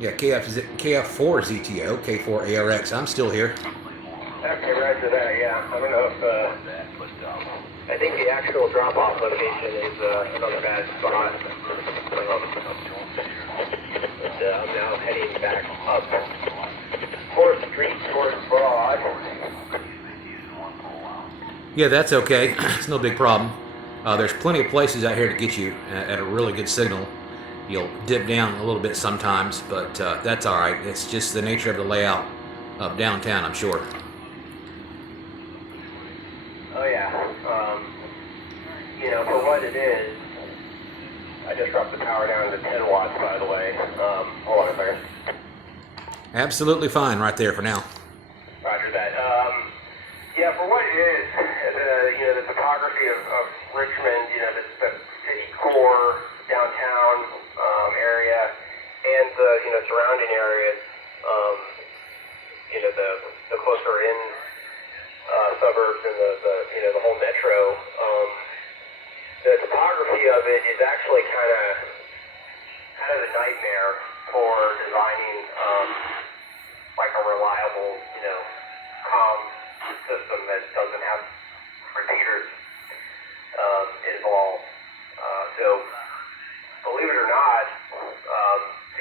Yeah, KF4 ZTO, K4 ARX. I'm still here. Okay, roger that, yeah. I don't know if, I think the actual drop-off location is another bad spot. But I'm now heading back up 4th Street towards Broad. Yeah, that's okay. It's no big problem. There's plenty of places out here to get you at a really good signal. You'll dip down a little bit sometimes, but that's all right. It's just the nature of the layout of downtown, I'm sure. Oh yeah, you know, for what it is, I just dropped the power down to 10 watts, by the way. Hold on a second. Absolutely fine right there for now. Roger that. Yeah, for what it is, you know, the topography of Richmond, you know, the city core, downtown area, and the, you know, surrounding areas, you know, the closer in suburbs and the you know, the whole metro, the topography of it is actually kind of a nightmare for designing like a reliable, you know, comm system that doesn't have repeaters involved. So believe it or not,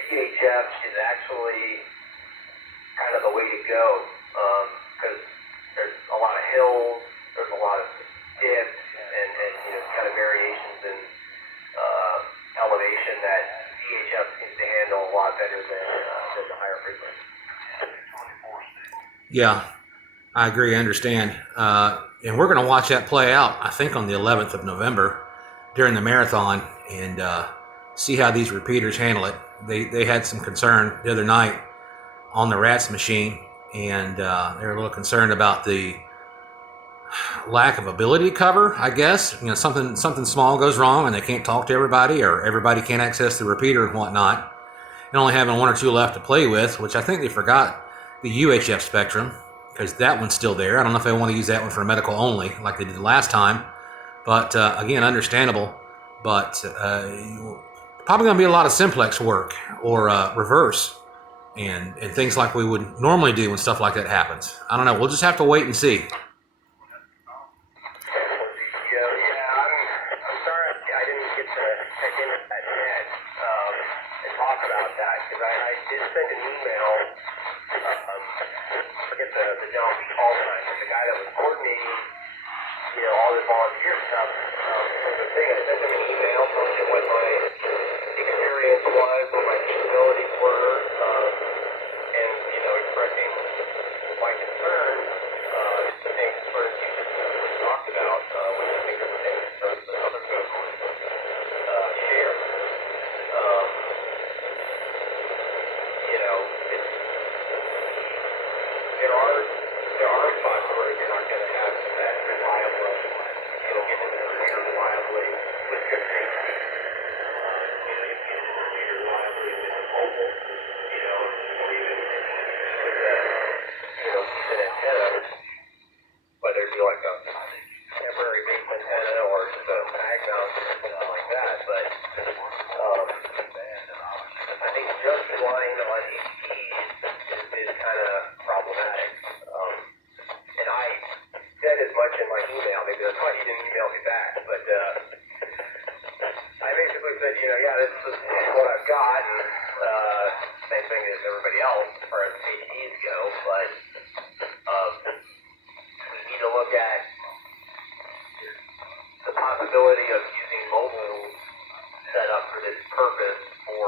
VHF is actually kind of the way to go, because there's a lot of hills, there's a lot of dips, and you know, kind of variations in elevation that VHF seems to handle a lot better than the higher frequency. Yeah, I agree. I understand. And we're going to watch that play out, I think, on the 11th of November during the marathon and see how these repeaters handle it. They had some concern the other night on the RATS machine, and they were a little concerned about the lack of ability to cover, I guess. You know, something small goes wrong and they can't talk to everybody, or everybody can't access the repeater and whatnot. And only having one or two left to play with, which I think they forgot the UHF spectrum, because that one's still there. I don't know if they want to use that one for medical only, like they did the last time. But again, understandable. But probably going to be a lot of simplex work or reverse and things like we would normally do when stuff like that happens. I don't know. We'll just have to wait and see. I'm sorry I didn't get to check in at that net and talk about that, because I did send an email, forget the gentleman's call time, but the guy that was coordinating, you know, all this volunteer stuff. So the thing, I sent him an email telling him what my experience was, what my capabilities were, and, you know, expressing my concern, the same concerns you just talked about, which I think are the same concerns that other folks share. You know, there are spots where you're not going to have that reliable, you know, get into the reader reliably with good safety. You know, you can get into the reader reliably with a mobile, you know, or even with a, you know, decent antenna, whether it be like a temporary base antenna or just a mag mount or something like that. But I think just relying on HTs is kind of problematic. And I said as much in my email. Maybe that's why he didn't email me back. But I basically said, you know, yeah, this is what I've got, and same thing as everybody else as far as HTs go. But we need to look at the possibility of using mobile setup for this purpose for,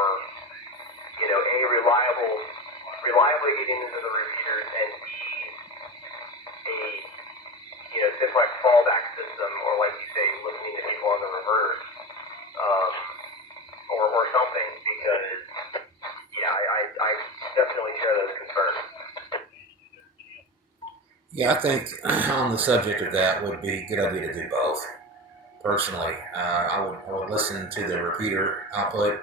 you know, A, reliably getting into the repeaters, and B, a, you know, simplex fallback system, or like you say, listening to people on the reverse, or something, because, yeah, I definitely share those concerns. Yeah, I think on the subject of that would be a good idea to do both. Personally, I would listen to the repeater output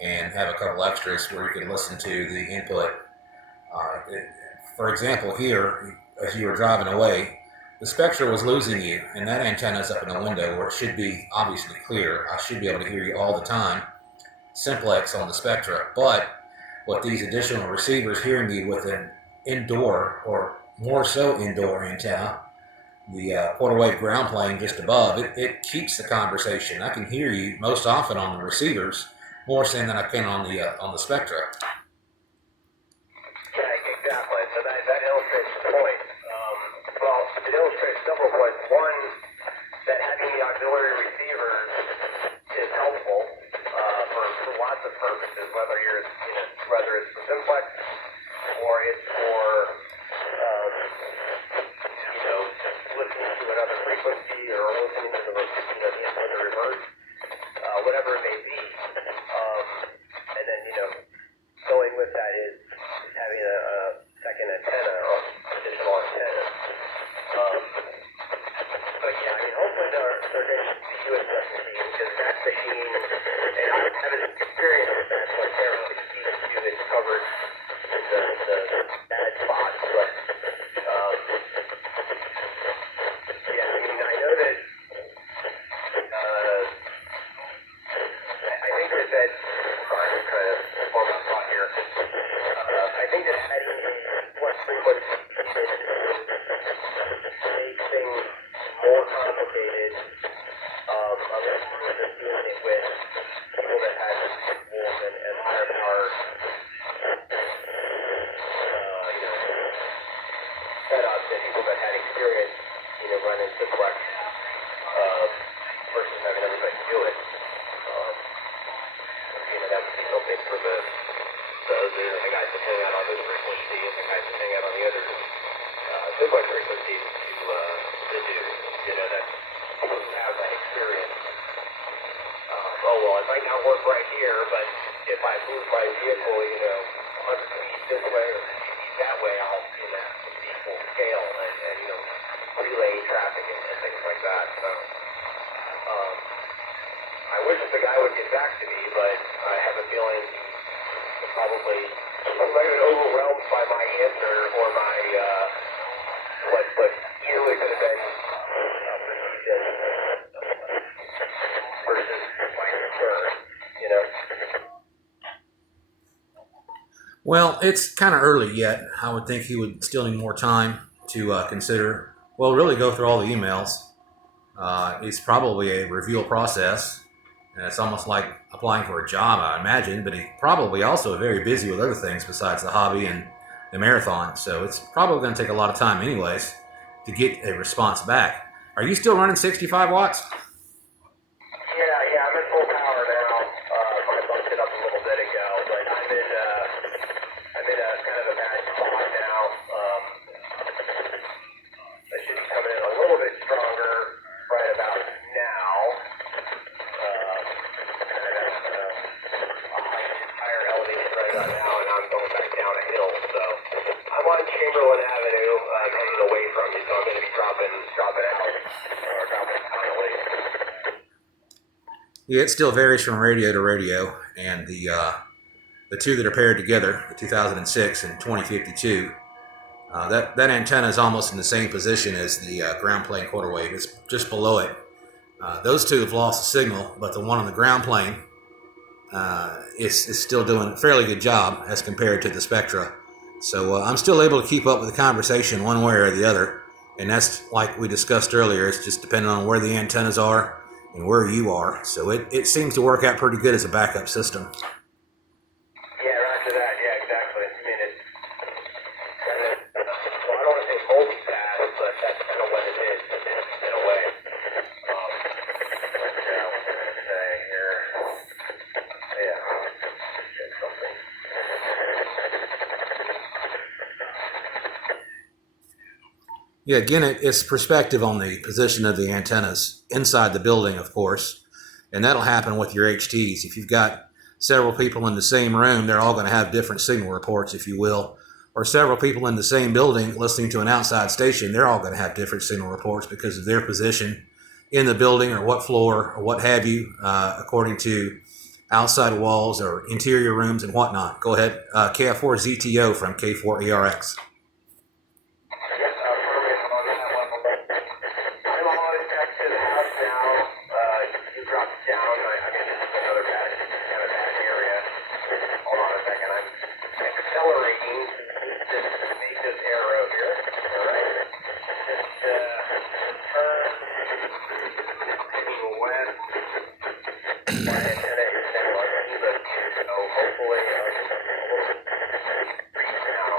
and have a couple extras where you can listen to the input. For example, here, as you were driving away, the Spectra was losing you, and that antenna's up in a window where it should be obviously clear. I should be able to hear you all the time, simplex on the Spectra, but what these additional receivers here need with an indoor, or more so indoor antenna, the quarter wave ground plane just above, it keeps the conversation. I can hear you most often on the receivers more so than I can on the Spectra. Yeah, exactly. So that illustrates the point. Well, it illustrates several points. One, that having the auxiliary receivers is helpful for lots of purposes, whether it's for simplex or it's for listening to another frequency or listening to the reverse, whatever it may be. And then going with that is having a second antenna or additional antenna. But yeah, I mean, hopefully they're going to do it this machine, because that machine, and I haven't experienced with that, so I can't really speak to it's covered the bad spots, but yeah, I mean, I know that I think that sorry, I'm trying to form a thought here. I think that adding less frequency makes things more complicated, unless we're just doing it with people that have tools and higher power, setups, and people that had experience, running simplex, versus having everybody do it. That would be something for the guys that hang out on this frequency and the guys that hang out on the other simplex frequencies to do. That people who have that experience. It might not work right here, but if I move my vehicle, 100 feet this way or 50 feet that way, I'll see that be full scale and relay traffic and things like that. So, I wish that the guy would get back to me, but I have a feeling he probably been overwhelmed by my answer or my what easily could have been versus my concern. Well, it's kind of early yet. I would think he would still need more time to consider. Well, really go through all the emails. It's probably a review process, and it's almost like applying for a job, I imagine. But he's probably also very busy with other things besides the hobby and the marathon. So it's probably going to take a lot of time, anyways, to get a response back. Are you still running 65 watts? Yeah, I'm at full power now. I bumped it up a little bit ago, but I'm in a kind of a bad spot now. I should be coming in a little bit stronger right about now. A higher elevation right about now, and I'm going back down a hill. So I'm on Chamberlain Avenue, heading away from you, so I'm going to be dropping out, or dropping finally. Yeah, it still varies from radio to radio, and the two that are paired together, the 2006 and 2052, that antenna is almost in the same position as the ground plane quarter wave. It's just below it. Those two have lost the signal, but the one on the ground plane is still doing a fairly good job as compared to the Spectra. So I'm still able to keep up with the conversation one way or the other, and that's like we discussed earlier. It's just depending on where the antennas are and where you are. So it seems to work out pretty good as a backup system. Yeah, after that, yeah, exactly. I mean, it's kind of, well, I don't want to say multi-pass, but that's kind of what it is in a way. What did I say here? Yeah, get something. Yeah, again, it's perspective on the position of the antennas inside the building, of course, and that'll happen with your HTs. If you've got several people in the same room, they're all going to have different signal reports, if you will, or several people in the same building listening to an outside station, they're all going to have different signal reports because of their position in the building or what floor or what have you, according to outside walls or interior rooms and whatnot. Go ahead, KF4ZTO from K4ERX. hopefully now,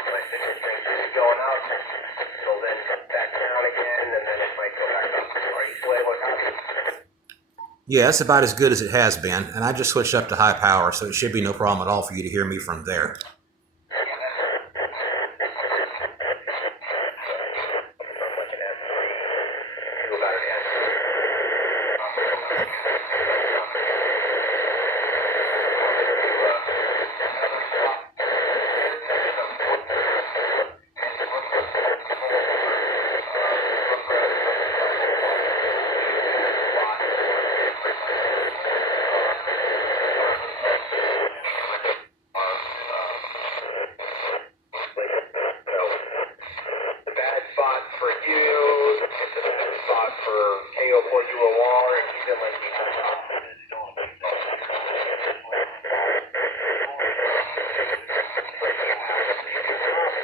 but if this thing keeps going up, it'll then come back down again, and then it might go back up. Are you still able to copy? Yeah, it's about as good as it has been, and I just switched up to high power, so it should be no problem at all for you to hear me from there. For you, it's a bad spot for KO poured you a wall, and he's in like the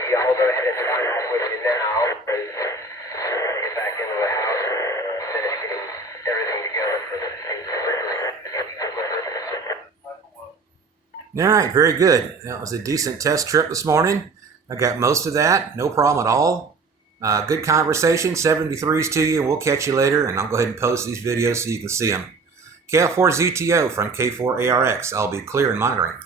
yeah, I'll go ahead and sign off with you now, and get back into the house and finish getting everything together for the All right, very good. That was a decent test trip this morning. I got most of that, no problem at all. Good conversation, 73s to you. We'll catch you later, and I'll go ahead and post these videos so you can see them. KF4ZTO from K4ARX. I'll be clear and monitoring.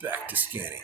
Back to scanning.